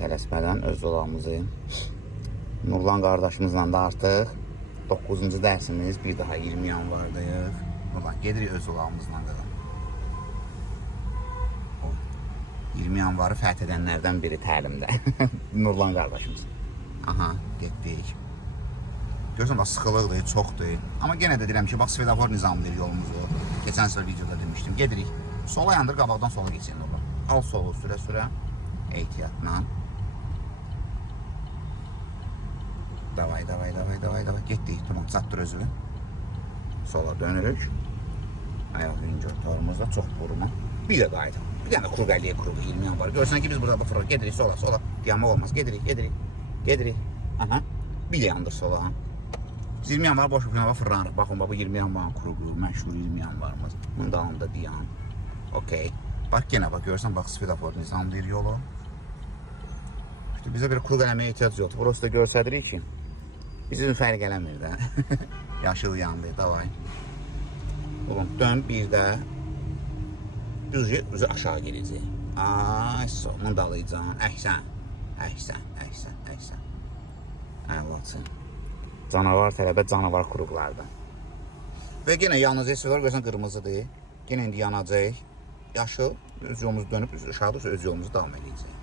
tələsmədən öz zolağımızı. Nurlan qardaşımızla da artıq 9-cu dərsimiz, bir daha 20 yanvardayıq. Nurlan, gedirik öz zolağımızla da. 20 yanvarı fəth edənlərdən biri təlimdə. Nurlan qardaşımız. Aha, getdik. Görürsən, bax, sıxılıqdır, çoxdur. Amma yenə də deyirəm ki, bax, svetofor nizamdır yolumuzu. Keçən sıra videoda demişdim. Gedirik. Sola yandır, qabaqdan sola geçelim Nurlan. Al solu sürə-sürə. Ehtiyatla. Davay. Getdik. Tamam, çatdır özünü. Sola dönürük. Ayaq invertorumuzda çox vurma. Bir də qayıdın. Bir dənə kruq 50'ye kruq 20 yan var. Görürsən ki, biz burada fırıq. Gedirik sola. Dayanmaq olmaz. Gedirik. Aha. Bir də yandır sola. 20 yan var, boş bir yana fırlanırıq. Baxın, bu 20 yan var kruqu. Məşhur 20 yan varımız. Bunun dalında dayan. Okey. Bax, yenə bax, görürsən, bax, svetofor nizamlayır yolu. İşte bizə bir kruq eləməyə ehtiyac yoxdur. Burası da göstəririk ki, bizim fərq eləmir də. Yaşıl yandı, davay. Oğlum, dön bir də. Düzce aşağı geləcək. Ay, sonun dalayacağım. Əhsən. Əhvatsın. Canavar tələbə, canavar kuruqlarda. Və yenə yanacaq svetofor, görürsən, qırmızıdır. Yenə indi yanacaq. Yaşıl, öz yolumuzu dönüb, aşağıda öz yolumuzu davam edəcək.